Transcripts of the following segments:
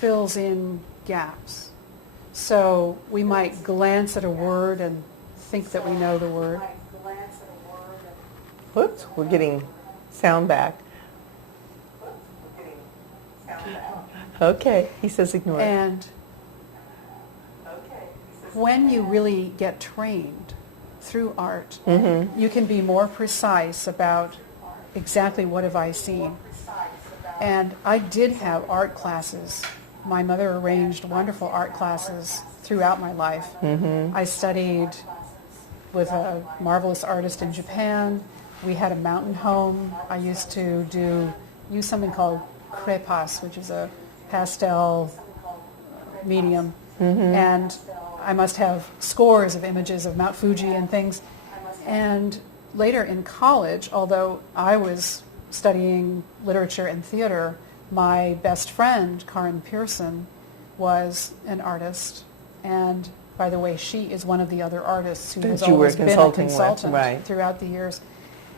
fills in gaps. So we might glance at a word and think that we know the word. Whoops, we're getting sound back. Okay, he says ignore it. And when you really get trained through art, you can be more precise about exactly what have I seen. And I did have art classes. My mother arranged wonderful art classes throughout my life. I studied with a marvelous artist in Japan. We had a mountain home. I used to use something called crepas, which is a pastel medium. And I must have scores of images of Mount Fuji and things. And later in college, although I was studying literature and theater, my best friend, Karen Pearson, was an artist. And by the way, she is one of the other artists who has always been a consultant throughout the years.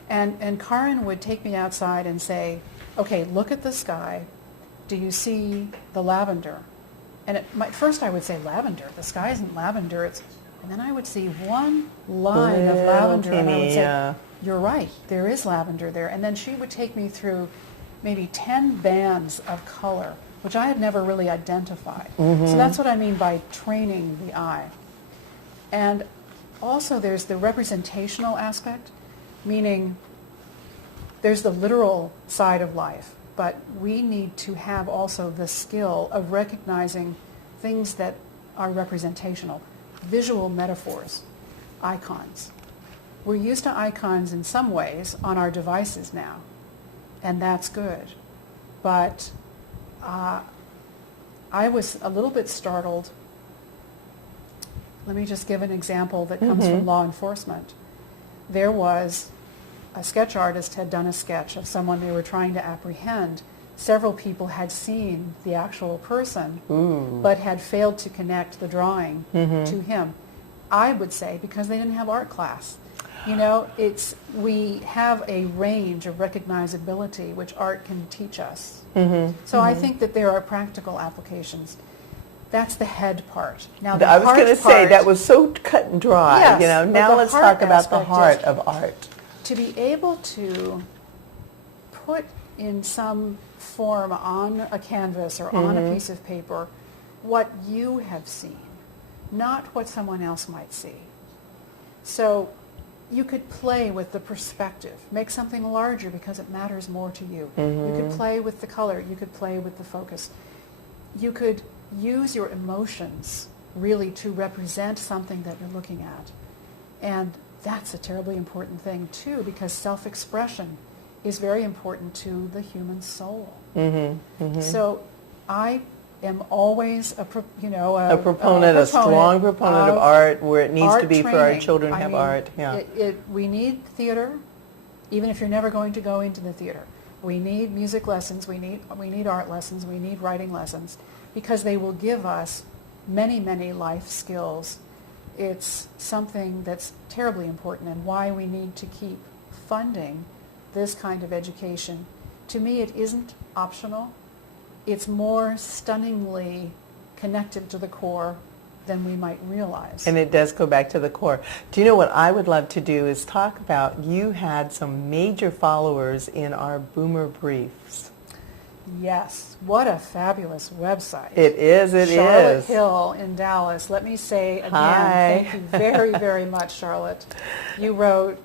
And Karen would take me outside and say, okay, look at the sky. Do you see the lavender? And at first I would say, lavender? The sky isn't lavender. And then I would see one line of lavender, and I would say, you're right, there is lavender there. And then she would take me through maybe 10 bands of color, which I had never really identified. So that's what I mean by training the eye. And also there's the representational aspect, meaning there's the literal side of life, but we need to have also the skill of recognizing things that are representational, visual metaphors, icons. We're used to icons in some ways on our devices now, and that's good. But I was a little bit startled. Let me just give an example that comes from law enforcement. There was a sketch artist had done a sketch of someone they were trying to apprehend. Several people had seen the actual person, but had failed to connect the drawing to him. I would say because they didn't have art class. You know, we have a range of recognizability which art can teach us. So I think that there are practical applications. That's the head part. Now, I was going to say that was so cut and dry. Yes, you know, now let's talk about the heart of art. To be able to put in some form on a canvas or on a piece of paper what you have seen, not what someone else might see. So you could play with the perspective, make something larger because it matters more to you. You could play with the color, you could play with the focus. You could use your emotions really to represent something that you're looking at. And that's a terribly important thing too, because self-expression is very important to the human soul. So I am always a proponent, a strong proponent of art where it needs to be training. for our children to have art. Yeah. We need theater, even if you're never going to go into the theater. We need music lessons, we need art lessons, we need writing lessons, because they will give us many, many life skills. It's something that's terribly important, and why we need to keep funding this kind of education. To me, it isn't optional. It's more stunningly connected to the core than we might realize. And it does go back to the core. Do you know what I would love to do is talk about, you had some major followers in our Boomer Briefs. Yes, what a fabulous website. It is, Charlotte Hill in Dallas. Let me say again, thank you very, very much, Charlotte. You wrote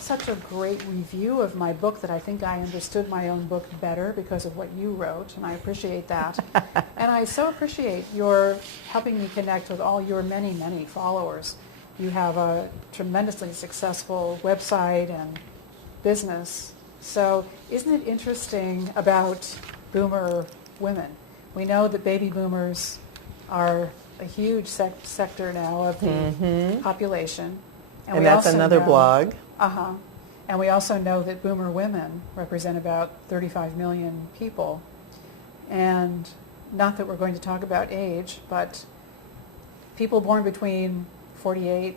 such a great review of my book that I think I understood my own book better because of what you wrote, and I appreciate that. And I so appreciate your helping me connect with all your many, many followers. You have a tremendously successful website and business. So isn't it interesting about boomer women? We know that baby boomers are a huge sector now of the population. And that's another blog. And we also know that boomer women represent about 35 million people. And not that we're going to talk about age, but people born between 48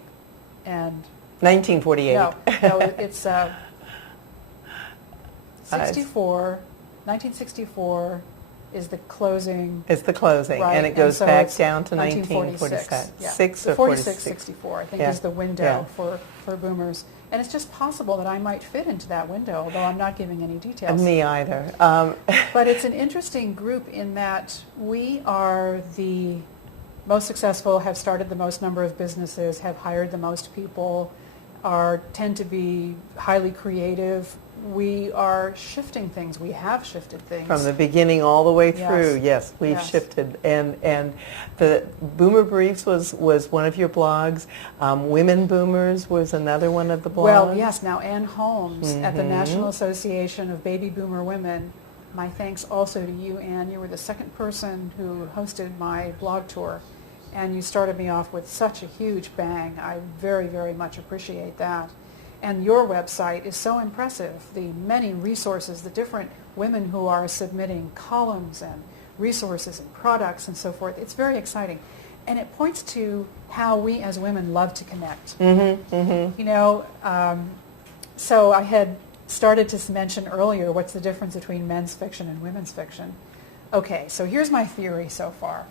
and... 1948. No, it's 1964 is the closing. It's the closing, Right, and it goes so back it's down to 1946. 1946. Yeah. 6 The or 46, 46. 64, I think, Yeah. is the window Yeah. for boomers. And it's just possible that I might fit into that window, although I'm not giving any details. Me either. But it's an interesting group in that we are the most successful, have started the most number of businesses, have hired the most people, tend to be highly creative. We are shifting things. We have shifted things. From the beginning all the way Yes. through, yes, we've Yes. shifted. And the Boomer Briefs was one of your blogs. Women Boomers was another one of the blogs. Well, yes. Now, Ann Holmes at the Mhm. National Association of Baby Boomer Women, my thanks also to you, Ann. You were the second person who hosted my blog tour, and you started me off with such a huge bang. I very, very much appreciate that. And your website is so impressive. The many resources, the different women who are submitting columns and resources and products and so forth. It's very exciting. And it points to how we as women love to connect. Mm-hmm, mm-hmm. You know, so I had started to mention earlier what's the difference between men's fiction and women's fiction. Okay, so here's my theory so far.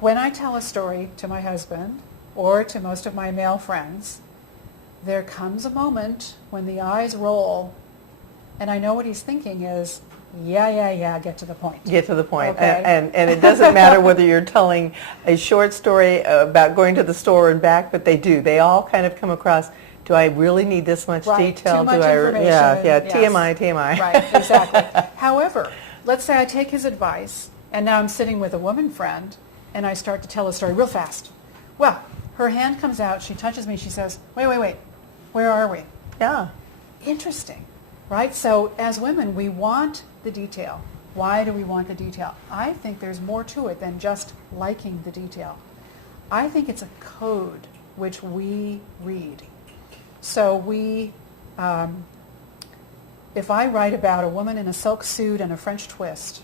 When I tell a story to my husband or to most of my male friends, there comes a moment when the eyes roll, and I know what he's thinking is, yeah, get to the point. Get to the point. Okay. And it doesn't matter whether you're telling a short story about going to the store and back, but they do. They all kind of come across, do I really need this much Right, detail? too much do I, information. Yeah, Yes. TMI. Right, exactly. However, let's say I take his advice, and now I'm sitting with a woman friend, and I start to tell a story real fast. Well, her hand comes out, she touches me, she says, wait, where are we? Yeah. Interesting, right? So as women, we want the detail. Why do we want the detail? I think there's more to it than just liking the detail. I think it's a code which we read. So if I write about a woman in a silk suit and a French twist,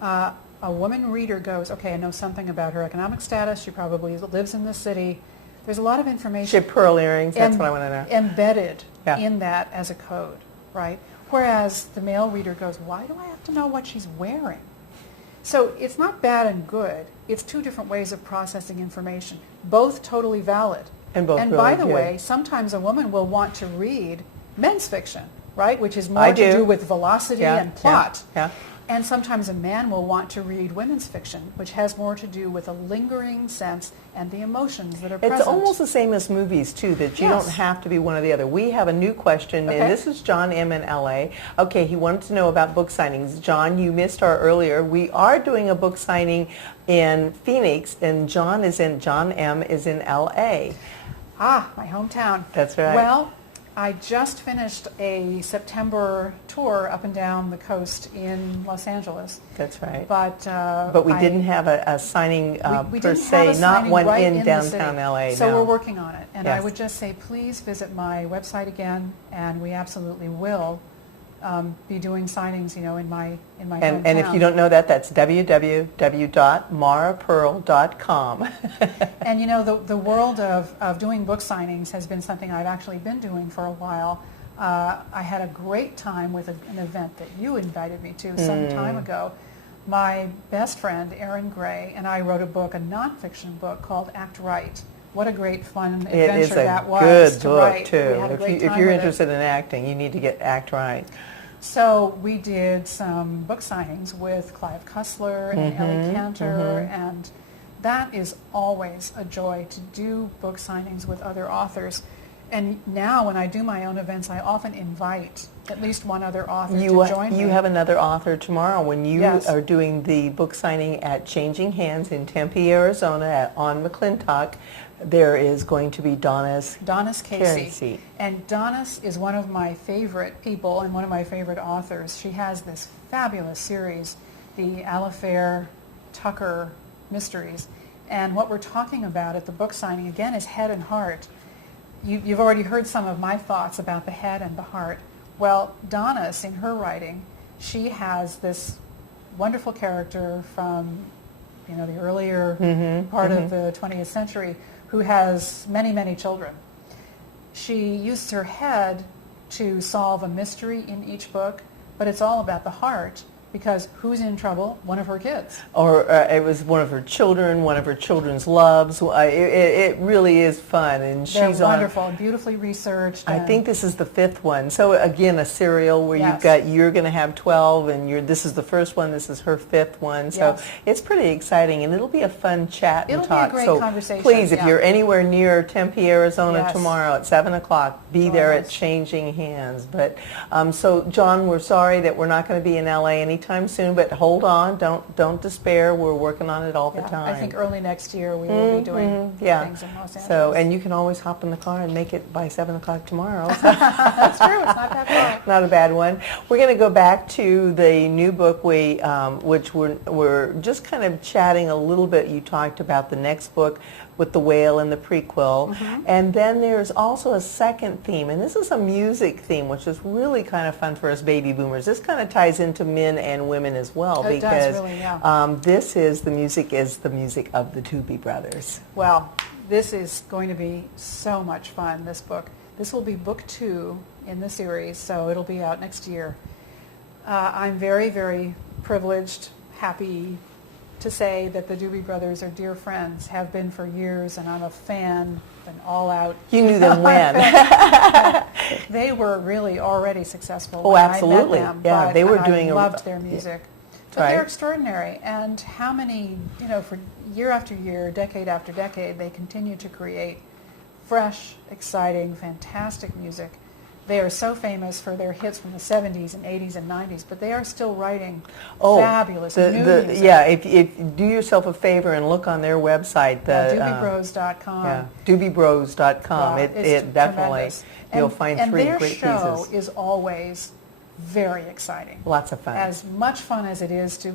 a woman reader goes, okay, I know something about her economic status. She probably lives in the city. There's a lot of information. She had pearl earrings. That's what I want to know. Embedded Yeah. in that as a code, right? Whereas the male reader goes, why do I have to know what she's wearing? So it's not bad and good. It's two different ways of processing information, both totally valid. And both by really the good. way, sometimes a woman will want to read men's fiction, right? Which is more I to do. do with velocity Yeah, and plot. Yeah. And sometimes a man will want to read women's fiction, which has more to do with a lingering sense and the emotions that are present. It's almost the same as movies, too, that you Yes. don't have to be one or the other. We have a new question, Okay. and this is John M. in L.A. Okay, he wanted to know about book signings. John, you missed our earlier. We are doing a book signing in Phoenix, and John M. is in L.A. Ah, my hometown. That's right. Well, I just finished a September tour up and down the coast in Los Angeles. That's right. But we didn't have a signing we per didn't have a se, not signing one right in the downtown city. L.A. So no. we're working on it. And I Yes. would just say, please visit my website again, and we absolutely will be doing signings, in my hometown. And if you don't know that, that's www.marapearl.com. And the world of doing book signings has been something I've actually been doing for a while. I had a great time with an event that you invited me to some time ago. My best friend, Erin Gray, and I wrote a nonfiction book called Act Right. What a great fun It is adventure a that was good to book, write. too. We had a If great time you're with it. interested in acting, you need to Act Right. So we did some book signings with Clive Cussler and Ellie Cantor, and that is always a joy to do book signings with other authors. And now when I do my own events, I often invite at least one other author to join me. You have another author tomorrow when you Yes. are doing the book signing at Changing Hands in Tempe, Arizona on McClintock. There is going to be Donis Casey. And Donis is one of my favorite people and one of my favorite authors. She has this fabulous series, the Alifair Tucker Mysteries. And what we're talking about at the book signing, again, is head and heart. You've already heard some of my thoughts about the head and the heart. Well, Donis, in her writing, she has this wonderful character from the earlier part of the 20th century who has many, many children. She uses her head to solve a mystery in each book, but it's all about the heart because who's in trouble? One of her kids. Or it was one of her children, one of her children's loves. It really is fun, and They're she's wonderful and beautifully researched. I think this is the 5th one. So again, a serial where Yes. you're going to have 12, and this is the first one. This is her 5th one. So Yes. it's pretty exciting, and it'll be a fun chat and It'll be a talk. great so conversation, please, if yeah. you're anywhere near Tempe, Arizona Yes. tomorrow at 7 o'clock, be Join there at us. Changing Hands. But so John, we're sorry that we're not going to be in LA anytime soon, but hold on, don't despair. We're working on it all the Yeah, time. I think early next year we will be doing yeah. things in Los Angeles. So, and you can always hop in the car and make it by 7 o'clock tomorrow. That's true. It's not that far. Not a bad one. We're going to go back to the new book, which we're just kind of chatting a little bit. You talked about the next book with the whale and the prequel. And then there's also a second theme, and this is a music theme, which is really kind of fun for us baby boomers. This kind of ties into men and women as well, It because does, really, yeah. this is the music of the Doobie Brothers. Well, this is going to be so much fun, this book. This will be book 2 in the series, so it'll be out next year. I'm very, very privileged, happy to say that the Doobie Brothers are dear friends, have been for years, and I'm a fan, an all-out. You knew them when? They were really already successful Oh, when absolutely. I met them. Yeah, but they were I doing loved their music. But Right. they're extraordinary, and how many, for year after year, decade after decade, they continue to create fresh, exciting, fantastic music. They are so famous for their hits from the 70s and 80s and 90s, but they are still writing fabulous new music. Yeah, if do yourself a favor and look on their website, DoobieBros.com. yeah, doobiebros.com. Yeah, It it's definitely, tremendous. you'll find 3 their great show pieces. is always very exciting. Lots of fun. As much fun as it is to,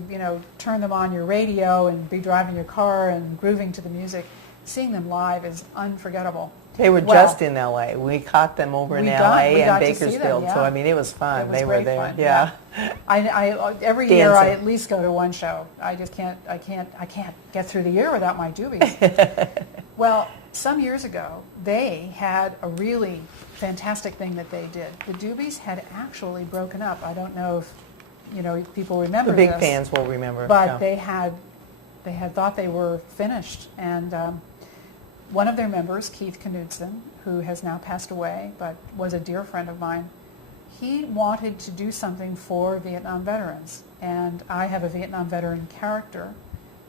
turn them on your radio and be driving your car and grooving to the music, seeing them live is unforgettable. They were Well, just in LA. We caught them over in we LA got and to see them, Bakersfield. yeah. So I mean, it was fun. It was They were great there. fun, Yeah. I every year I Dancing. at least go to one show. I just can't get through the year without my Doobies. Well, some years ago, they had a really fantastic thing that they did. The Doobies had actually broken up. I don't know if people remember The big this, fans will remember. but yeah. they had thought they were finished, and one of their members, Keith Knudsen, who has now passed away but was a dear friend of mine, he wanted to do something for Vietnam veterans, and I have a Vietnam veteran character,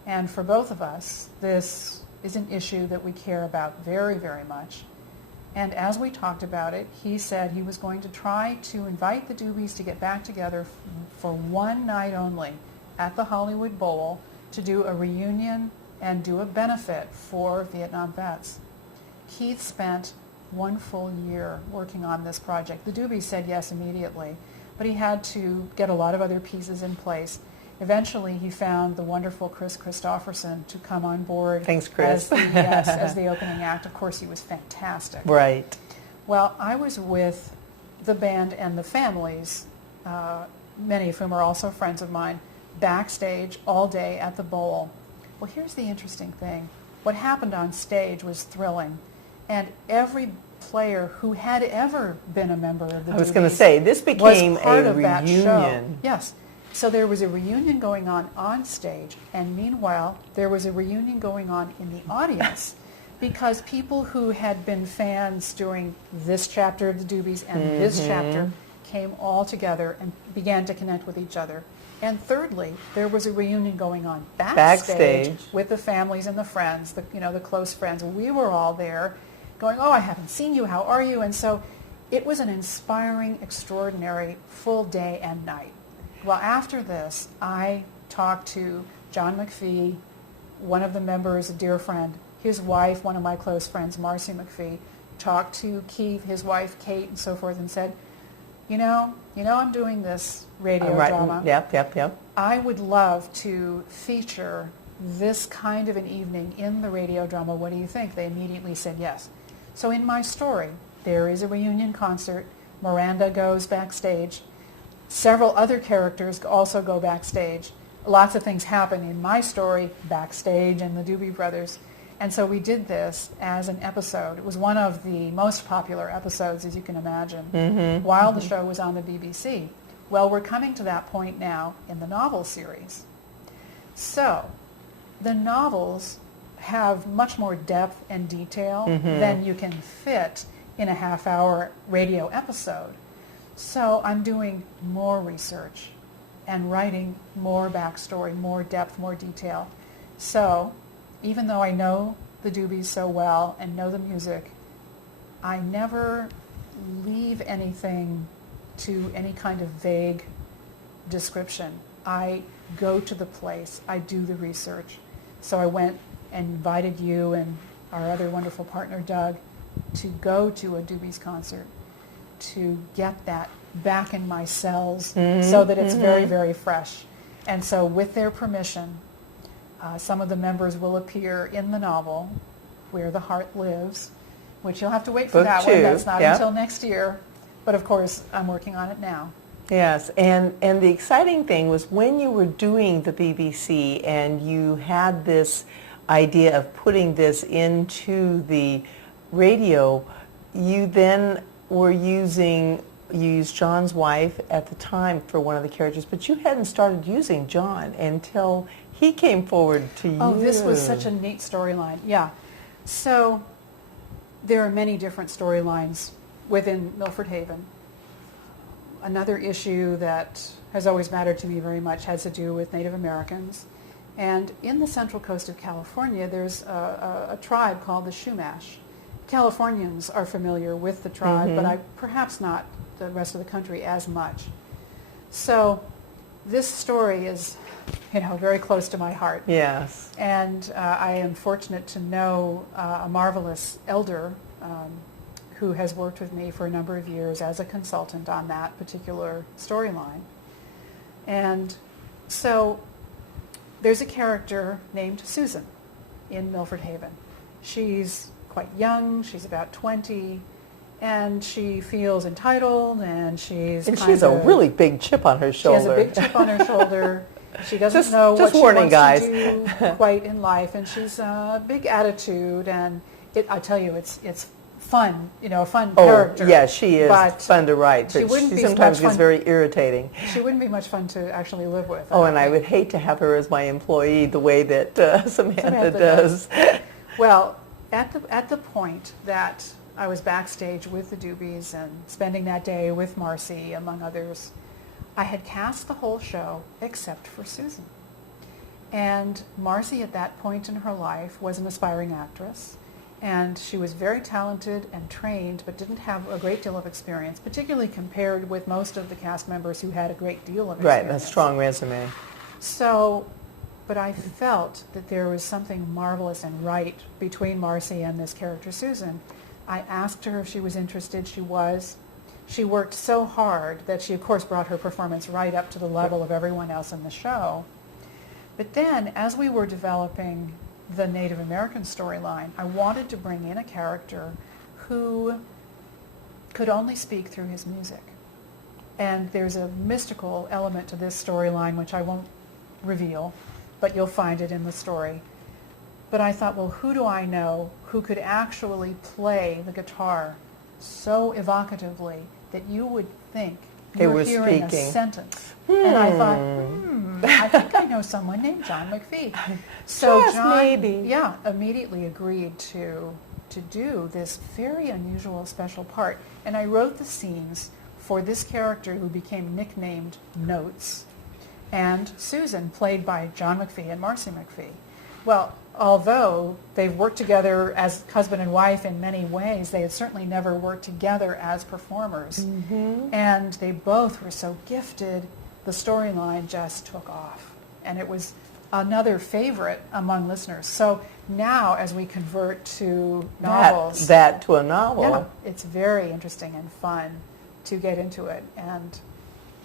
and for both of us this is an issue that we care about very, very much. And as we talked about it, he said he was going to try to invite the Doobies to get back together for one night only at the Hollywood Bowl to do a reunion and do a benefit for Vietnam vets. Keith spent 1 full year working on this project. The Doobies said yes immediately, but he had to get a lot of other pieces in place. Eventually, he found the wonderful Chris Christopherson to come on board. Thanks, Chris. As the opening act. Of course, he was fantastic. Right. Well, I was with the band and the families, many of whom are also friends of mine, backstage all day at the Bowl. Well, here's the interesting thing. What happened on stage was thrilling, and every player who had ever been a member of the I was going to Doobies say, this became was part a of that show. reunion. Yes. So there was a reunion going on stage, and meanwhile, there was a reunion going on in the audience because people who had been fans during this chapter of the Doobies and this chapter came all together and began to connect with each other. And thirdly, there was a reunion going on backstage with the families and the friends, the close friends. We were all there going, oh, I haven't seen you, how are you? And so it was an inspiring, extraordinary full day and night. Well, after this, I talked to John McPhee, one of the members, a dear friend, his wife, one of my close friends, Marcy McPhee, talked to Keith, his wife, Kate, and so forth, and said, I'm doing this radio drama. Yep. I would love to feature this kind of an evening in the radio drama. What do you think? They immediately said yes. So in my story, there is a reunion concert. Miranda goes backstage. Several other characters also go backstage. Lots of things happen in my story backstage and the Doobie Brothers. And so we did this as an episode. It was one of the most popular episodes, as you can imagine, while the show was on the BBC. Well, we're coming to that point now in the novel series. So the novels have much more depth and detail than you can fit in a half-hour radio episode. So I'm doing more research and writing more backstory, more depth, more detail. So even though I know the Doobies so well and know the music, I never leave anything to any kind of vague description. I go to the place, I do the research. So I went and invited you and our other wonderful partner, Doug, to go to a Doobies concert, to get that back in my cells so that it's very, very fresh. And so with their permission, some of the members will appear in the novel, Where the Heart Lives, which you'll have to wait for Book that 2. one. That's not Yep. until next year. But of course, I'm working on it now. Yes, and the exciting thing was when you were doing the BBC and you had this idea of putting this into the radio, you then were you used John's wife at the time for one of the characters, but you hadn't started using John until he came forward to you. Oh, this was such a neat storyline. Yeah. So there are many different storylines within Milford Haven. Another issue that has always mattered to me very much has to do with Native Americans. And in the central coast of California, there's a tribe called the Chumash. Californians are familiar with the tribe, but perhaps not the rest of the country as much. So this story is, very close to my heart. Yes. And I am fortunate to know a marvelous elder who has worked with me for a number of years as a consultant on that particular storyline. And so there's a character named Susan in Milford Haven. She's quite young, she's about 20, and she feels entitled, and she's a really big chip on her shoulder. She has a big chip on her shoulder. She doesn't know just what she warning, wants guys. to do quite in life, and she's a big attitude, and I tell you, it's fun, a fun character. Oh, yeah, she is but fun to write, she but wouldn't she be sometimes much gets fun- very irritating. She wouldn't be much fun to actually live with. Oh, and I would hate to have her as my employee the way that Samantha Samantha does. Well, at the point that I was backstage with the Doobies and spending that day with Marcy, among others, I had cast the whole show except for Susan. And Marcy, at that point in her life, was an aspiring actress. And she was very talented and trained, but didn't have a great deal of experience, particularly compared with most of the cast members who had a great deal of experience. Right, a strong resume. So, but I felt that there was something marvelous and right between Marcy and this character, Susan. I asked her if she was interested. She was. She worked so hard that she, of course, brought her performance right up to the level of everyone else in the show. But then, as we were developing the Native American storyline, I wanted to bring in a character who could only speak through his music. And there's a mystical element to this storyline, which I won't reveal, but you'll find it in the story. But I thought, well, who do I know who could actually play the guitar so evocatively that you would think They you're were hearing speaking. a sentence? And I thought, I think I know someone named John McPhee. So Just John, maybe. yeah, immediately agreed to do this very unusual special part. And I wrote the scenes for this character who became nicknamed Notes, and Susan, played by John McPhee and Marcy McPhee. Well, although they've worked together as husband and wife in many ways, they had certainly never worked together as performers. And they both were so gifted, the storyline just took off. And it was another favorite among listeners. So now, as we convert to novels, That to a novel. yeah, it's very interesting and fun to get into it. And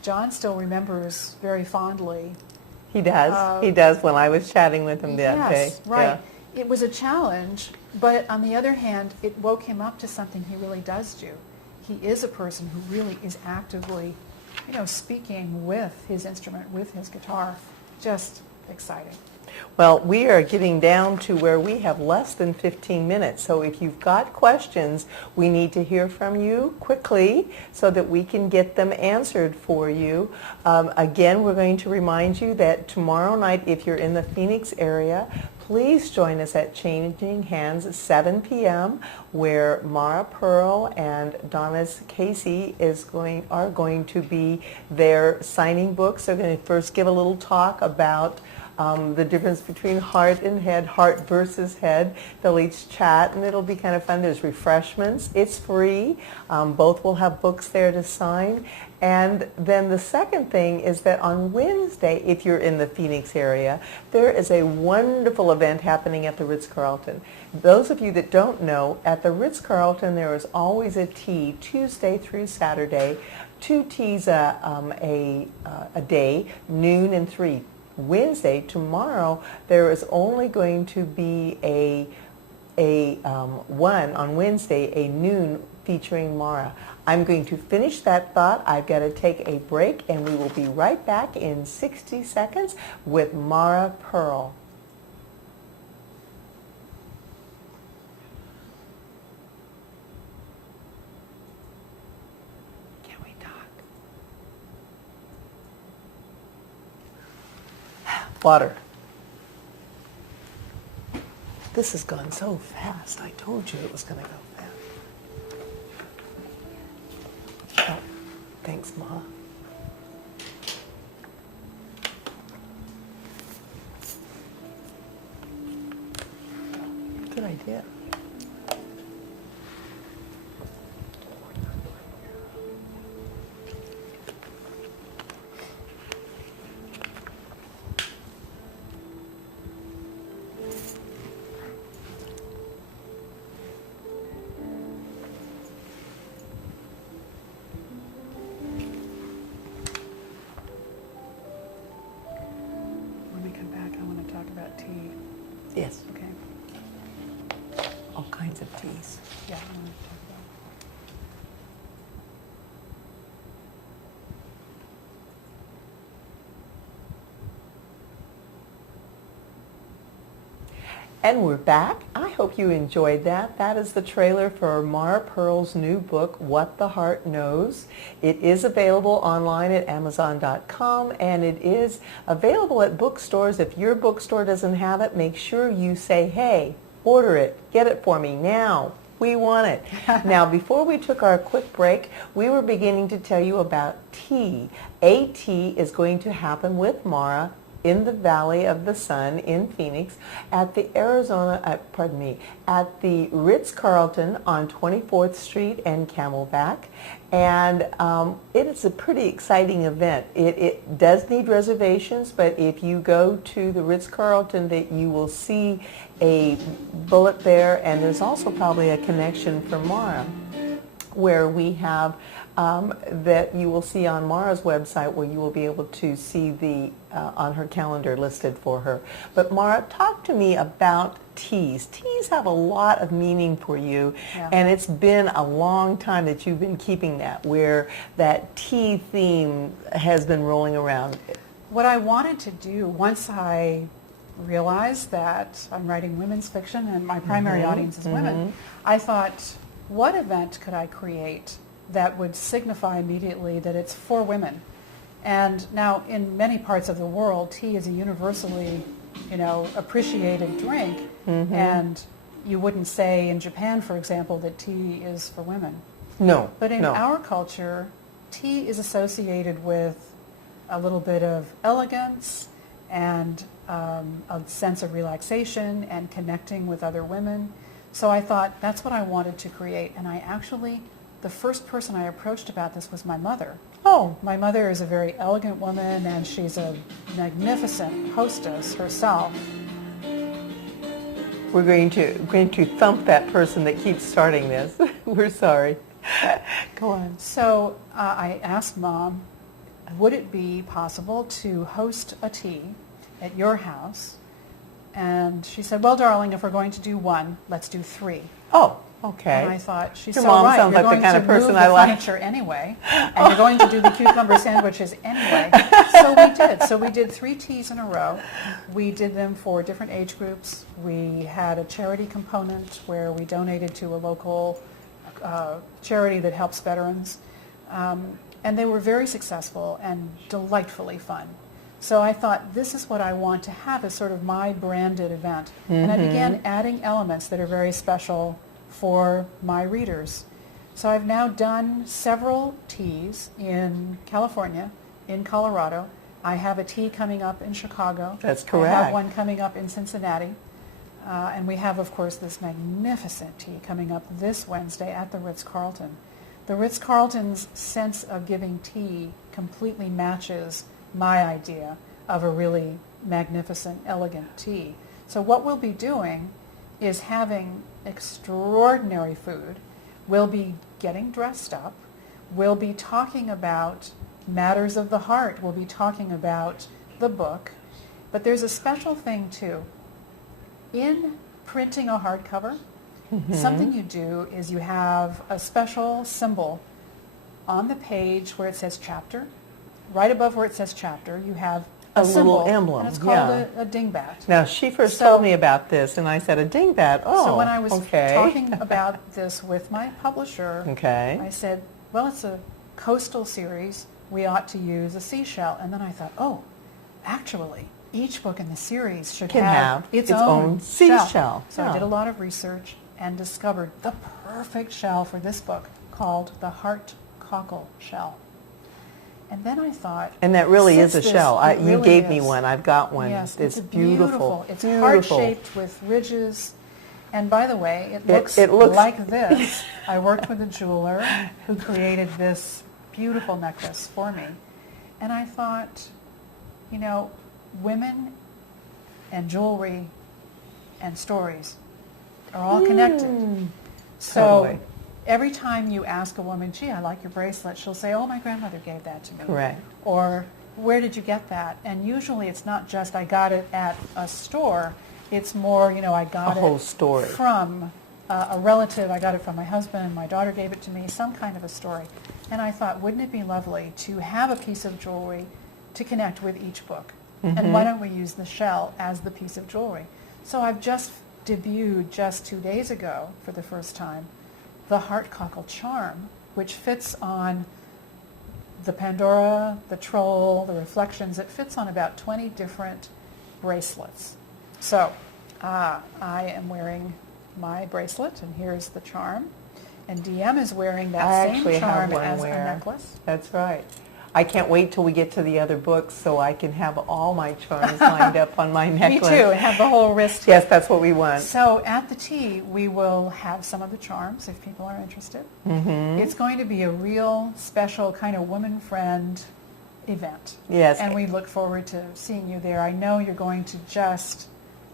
John still remembers very fondly. He does. He does when I was chatting with him that day. Yes, right. It was a challenge, but on the other hand, it woke him up to something he really does do. He is a person who really is actively, speaking with his instrument, with his guitar. Just exciting. Well, we are getting down to where we have less than 15 minutes. So if you've got questions, we need to hear from you quickly so that we can get them answered for you. Again, we're going to remind you that tomorrow night, if you're in the Phoenix area, please join us at Changing Hands at 7 p.m. where Mara Purl and Donna Casey are going to be there signing books. They're going to first give a little talk about the difference between heart and head, heart versus head. They'll each chat, and it'll be kind of fun. There's refreshments. It's free. Both will have books there to sign. And then the second thing is that on Wednesday, if you're in the Phoenix area, there is a wonderful event happening at the Ritz-Carlton. Those of you that don't know, at the Ritz-Carlton there is always a tea Tuesday through Saturday, 2 teas a day, noon and 3. Wednesday, tomorrow, there is only going to be one on Wednesday, a noon featuring Mara. I'm going to finish that thought. I've got to take a break, and we will be right back in 60 seconds with Mara Purl. Can we talk? Water. This has gone so fast. I told you it was going to go fast. Oh, thanks, Ma. Good idea. Yes. Okay. All kinds of teas. Yeah, I want to talk And we're back. I hope you enjoyed that. That is the trailer for Mara Purl's new book, What the Heart Knows. It is available online at Amazon.com, and it is available at bookstores. If your bookstore doesn't have it, make sure you say, hey, order it. Get it for me now. We want it. Now, before we took our quick break, we were beginning to tell you about tea. A tea is going to happen with Mara in the Valley of the Sun in Phoenix at the at the Ritz-Carlton on 24th Street and Camelback. And it is a pretty exciting event. It does need reservations, but if you go to the Ritz-Carlton, that you will see a bullet there, and there's also probably a connection for Mara, where we have that you will see on Mara's website, where you will be able to see the on her calendar listed for her. But Mara, talk to me about teas. Teas have a lot of meaning for you, Yeah. and it's been a long time that you've been keeping that, where that tea theme has been rolling around. What I wanted to do once I realized that I'm writing women's fiction and my primary audience is women, I thought, what event could I create that would signify immediately that it's for women? And now in many parts of the world, tea is a universally, appreciated drink. And you wouldn't say in Japan, for example, that tea is for women. No. But in no. our culture, tea is associated with a little bit of elegance and a sense of relaxation and connecting with other women. So I thought that's what I wanted to create. And the first person I approached about this was my mother. Oh. My mother is a very elegant woman, and she's a magnificent hostess herself. We're going to thump that person that keeps starting this. We're sorry. Go on. So I asked Mom, would it be possible to host a tea at your house? And she said, well, darling, if we're going to do one, let's do 3. Oh. Okay. And I thought, she's Your so mom right. sounds You're like the going kind to of person move I the like. furniture anyway, and you're going to do the cucumber sandwiches anyway. So we did. So we did 3 teas in a row. We did them for different age groups. We had a charity component where we donated to a local charity that helps veterans. And they were very successful and delightfully fun. So I thought, this is what I want to have as sort of my branded event. And I began adding elements that are very special for my readers. So I've now done several teas in California, in Colorado. I have a tea coming up in Chicago. That's I correct. have one coming up in Cincinnati. And we have, of course, this magnificent tea coming up this Wednesday at the Ritz-Carlton. The Ritz-Carlton's sense of giving tea completely matches my idea of a really magnificent, elegant tea. So what we'll be doing is having extraordinary food. We'll be getting dressed up. We'll be talking about matters of the heart. We'll be talking about the book. But there's a special thing, too. In printing a hardcover, something you do is you have a special symbol on the page where it says chapter. Right above where it says chapter, you have a symbol, little emblem. and it's called a dingbat. Now, she first told me about this, and I said, a dingbat? Oh, so when I was okay. talking about this with my publisher, Okay. I said, well, it's a coastal series. We ought to use a seashell. And then I thought, oh, actually, each book in the series should Can have its its own seashell. So I did a lot of research and discovered the perfect shell for this book, called the heart cockle shell. And then I thought, And that really is a since shell. this- it You really gave me is. one. I've got one. Yes, it's it's beautiful. It's beautiful. heart-shaped with ridges. And by the way, it looks like this. I worked with a jeweler who created this beautiful necklace for me. And I thought, you know, women and jewelry and stories are all connected. So Totally. every time you ask a woman, gee, I like your bracelet, she'll say, oh, my grandmother gave that to me. Correct. Or, where did you get that? And usually it's not just, I got it at a store. It's more, you know, I got A it whole story. from a relative. I got it from my husband. My daughter gave it to me, some kind of a story. And I thought, wouldn't it be lovely to have a piece of jewelry to connect with each book? And why don't we use the shell as the piece of jewelry? So I've just debuted just 2 days ago for the first time the heart cockle charm, which fits on the Pandora, the troll, the reflections. It fits on about 20 different bracelets. So I am wearing my bracelet, and here's the charm. And DM is wearing that same charm as a necklace. That's right. I can't wait till we get to the other books so I can have all my charms lined up on my necklace. Me too, and have the whole wrist. Yes, that's what we want. So at the tea, we will have some of the charms if people are interested. It's going to be a real special kind of woman friend event. Yes. And we look forward to seeing you there. I know you're going to just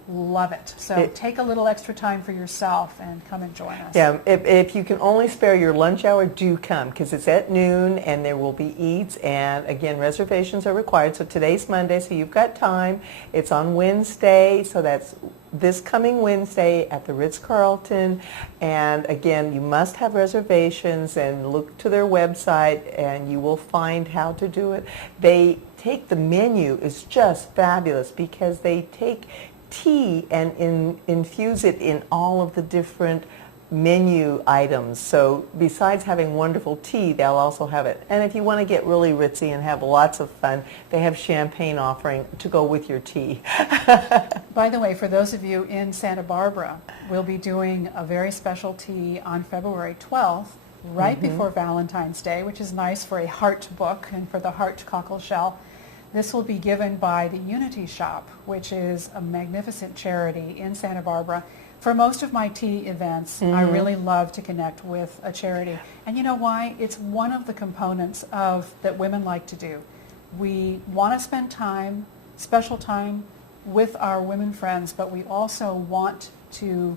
love it. So take a little extra time for yourself and come and join us. Yeah, if you can only spare your lunch hour, do come, because it's at noon and there will be eats, and again, reservations are required. So today's Monday, so you've got time. It's on Wednesday, so that's this coming Wednesday at the Ritz-Carlton. And again, you must have reservations, and look to their website and you will find how to do it. They take, the menu is just fabulous because they take tea and infuse it in all of the different menu items. So besides having wonderful tea, they'll also have it. And if you want to get really ritzy and have lots of fun, they have champagne offering to go with your tea. By the way, for those of you in Santa Barbara, we'll be doing a very special tea on February 12th, right before Valentine's Day, which is nice for a heart book and for the heart cockle shell. This will be given by the Unity Shop, which is a magnificent charity in Santa Barbara. For most of my tea events, I really love to connect with a charity. And you know why? It's one of the components that women like to do. We want to spend time, special time, with our women friends, but we also want to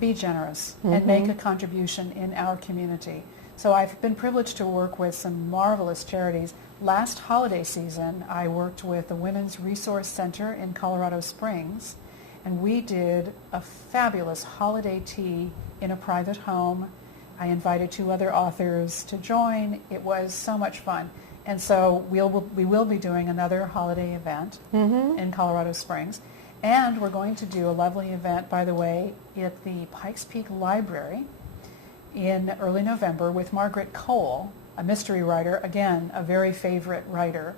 be generous and make a contribution in our community. So I've been privileged to work with some marvelous charities. Last holiday season, I worked with the Women's Resource Center in Colorado Springs, And we did a fabulous holiday tea in a private home. I invited 2 other authors to join. It was so much fun. And so we will be doing another holiday event in Colorado Springs. And we're going to do a lovely event, by the way, at the Pikes Peak Library in early November with Margaret Cole, a mystery writer, again, a very favorite writer.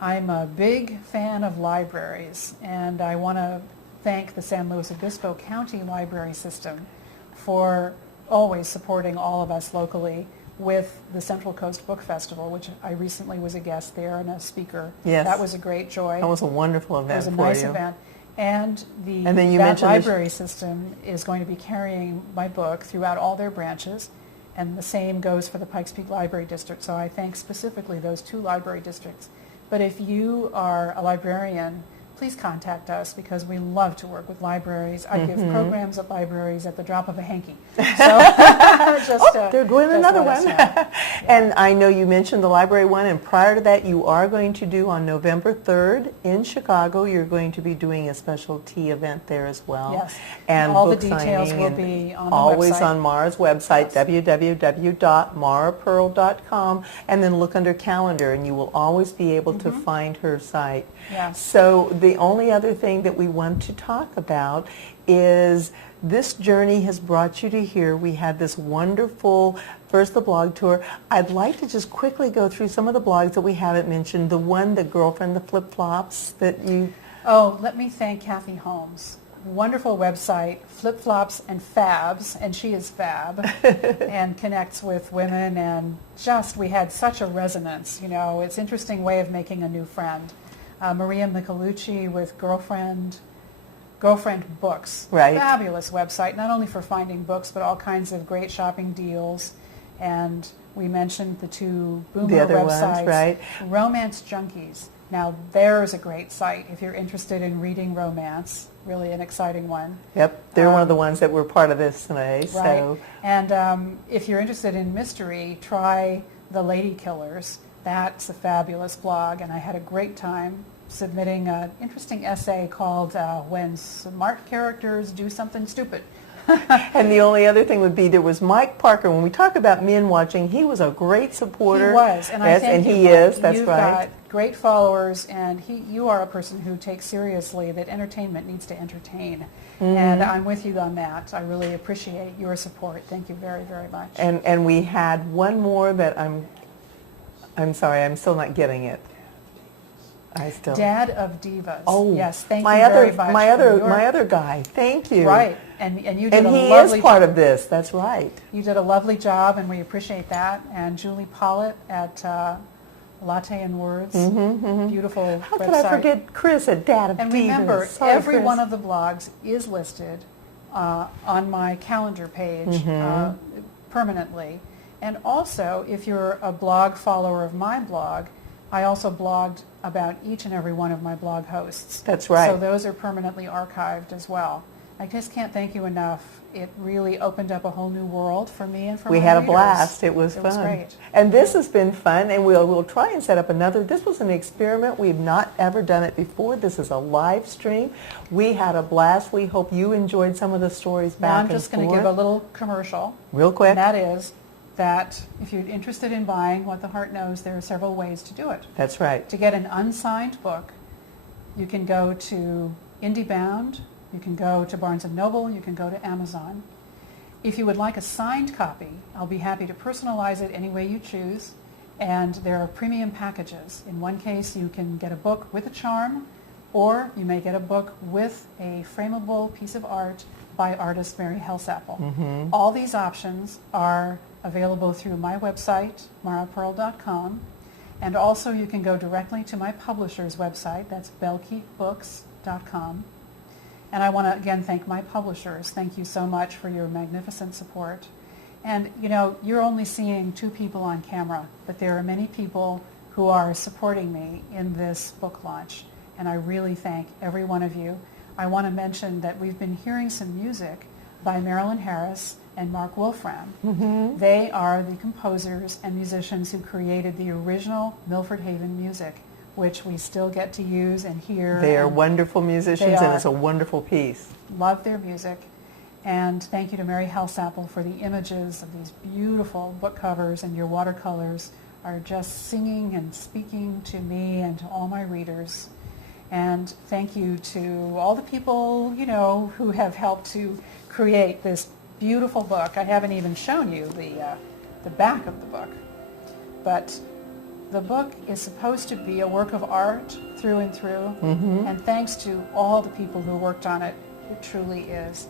I'm a big fan of libraries, and I want to thank the San Luis Obispo County Library System for always supporting all of us locally with the Central Coast Book Festival, which I recently was a guest there and a speaker. Yes. That was a great joy. That was a wonderful event. It was a for nice you. event. And then you that mentioned library system is going to be carrying my book throughout all their branches, and the same goes for the Pikes Peak Library District. So I thank specifically those 2 library districts. But if you are a librarian, please contact us because we love to work with libraries. I give programs at libraries at the drop of a hanky. So they're doing another one. Yeah. And I know you mentioned the library one, and prior to that you are going to do on November 3rd in Chicago, you're going to be doing a special tea event there as well. Yes. And all the book details signing will and be on the always website. on Mara's website, Yes. www.marapurl.com, and then look under calendar and you will always be able to find her site. Yes. So the only other thing that we want to talk about is this journey has brought you to here. We had this wonderful, first the blog tour. I'd like to just quickly go through some of the blogs that we haven't mentioned. The one, the girlfriend, the flip-flops that you... Oh, let me thank Kathy Holmes. Wonderful website, Flip Flops and Fabs, and she is fab, and connects with women, and just, we had such a resonance, you know. It's an interesting way of making a new friend. Maria Michelucci with Girlfriend Books. Right. Fabulous website, not only for finding books, but all kinds of great shopping deals. And we mentioned the 2 Boomer The other websites. ones, right. Romance Junkies. Now, there's a great site if you're interested in reading romance. Really an exciting one. Yep, they're one of the ones that were part of this today. Right. So. And if you're interested in mystery, try The Lady Killers. That's a fabulous blog, and I had a great time submitting an interesting essay called When Smart Characters Do Something Stupid. And the only other thing would be there was Mike Parker. When we talk about men watching, he was a great supporter. He was, and I yes, thank and you. he is. That's You've right. got great followers, and you are a person who takes seriously that entertainment needs to entertain. And I'm with you on that. I really appreciate your support. Thank you very, very much. And we had one more that I'm sorry, I'm still not getting it. Dad of Divas. Oh, yes, thank my you other, very much. my other guy. Thank you. Right, and you did And a he lovely is part of this. That's right. You did a lovely job, and we appreciate that. And Julie Pollitt at Latte and Words, beautiful How website. could I forget Chris at Dad of And Divas? remember, Sorry, every Chris. one of the blogs is listed on my calendar page permanently. And also, if you're a blog follower of my blog, I also blogged about each and every one of my blog hosts. That's right. So those are permanently archived as well. I just can't thank you enough. It really opened up a whole new world for me and for We my had a readers. blast. It was It fun. was great. And this has been fun, and we'll try and set up another. This was an experiment. We've not ever done it before. This is a live stream. We had a blast. We hope you enjoyed some of the stories back Now I'm and just going to forth. give a little commercial. Real quick. And that is that if you're interested in buying What the Heart Knows, there are several ways to do it. That's right. To get an unsigned book, you can go to IndieBound, you can go to Barnes & Noble, you can go to Amazon. If you would like a signed copy, I'll be happy to personalize it any way you choose. And there are premium packages. In one case, you can get a book with a charm, or you may get a book with a frameable piece of art by artist Mary Helsapple. All these options are available through my website, marapurl.com, and also you can go directly to my publisher's website, that's bellkeepbooks.com. And I want to again thank my publishers. Thank you so much for your magnificent support. And you know, you're only seeing 2 people on camera, but there are many people who are supporting me in this book launch, and I really thank every one of you. I want to mention that we've been hearing some music by Marilyn Harris and Mark Wolfram. They are the composers and musicians who created the original Milford Haven music, which we still get to use and hear. They are and wonderful musicians, and it's a wonderful piece. love their music. And thank you to Mary Helsapple for the images of these beautiful book covers, and your watercolors are just singing and speaking to me and to all my readers. And thank you to all the people, you know, who have helped to create this beautiful book. I haven't even shown you the back of the book. But the book is supposed to be a work of art through and through. And thanks to all the people who worked on it, it truly is.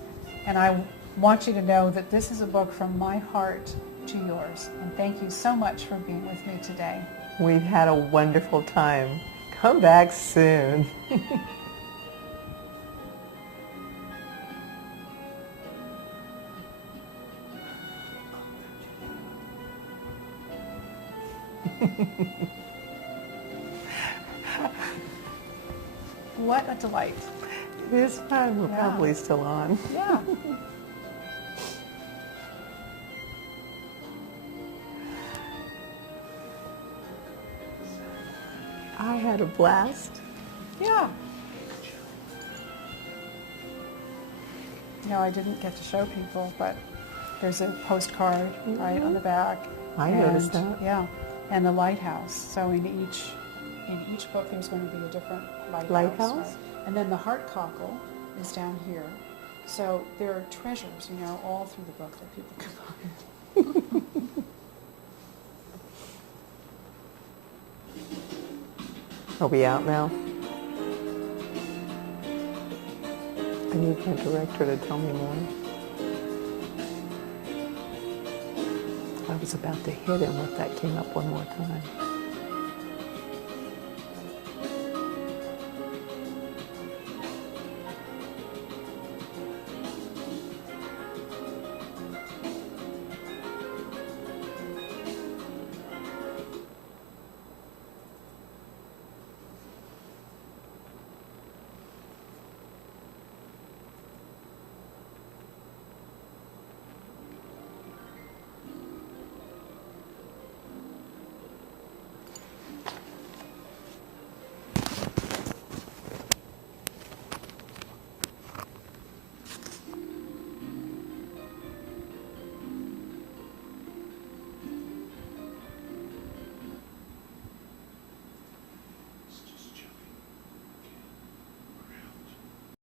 And I want you to know that this is a book from my heart to yours. And thank you so much for being with me today. We've had a wonderful time. Come back soon. What a delight. It is fun. We're probably still on. Yeah. I had a blast. Yeah. No, I didn't get to show people, but there's a postcard right on the back. I noticed that. Yeah, and the lighthouse. So in each book, there's going to be a different lighthouse. Right? And then the heart cockle is down here. So there are treasures, you know, all through the book that people can find. Are we out now? I need my director to tell me more. I was about to hit him if that came up one more time.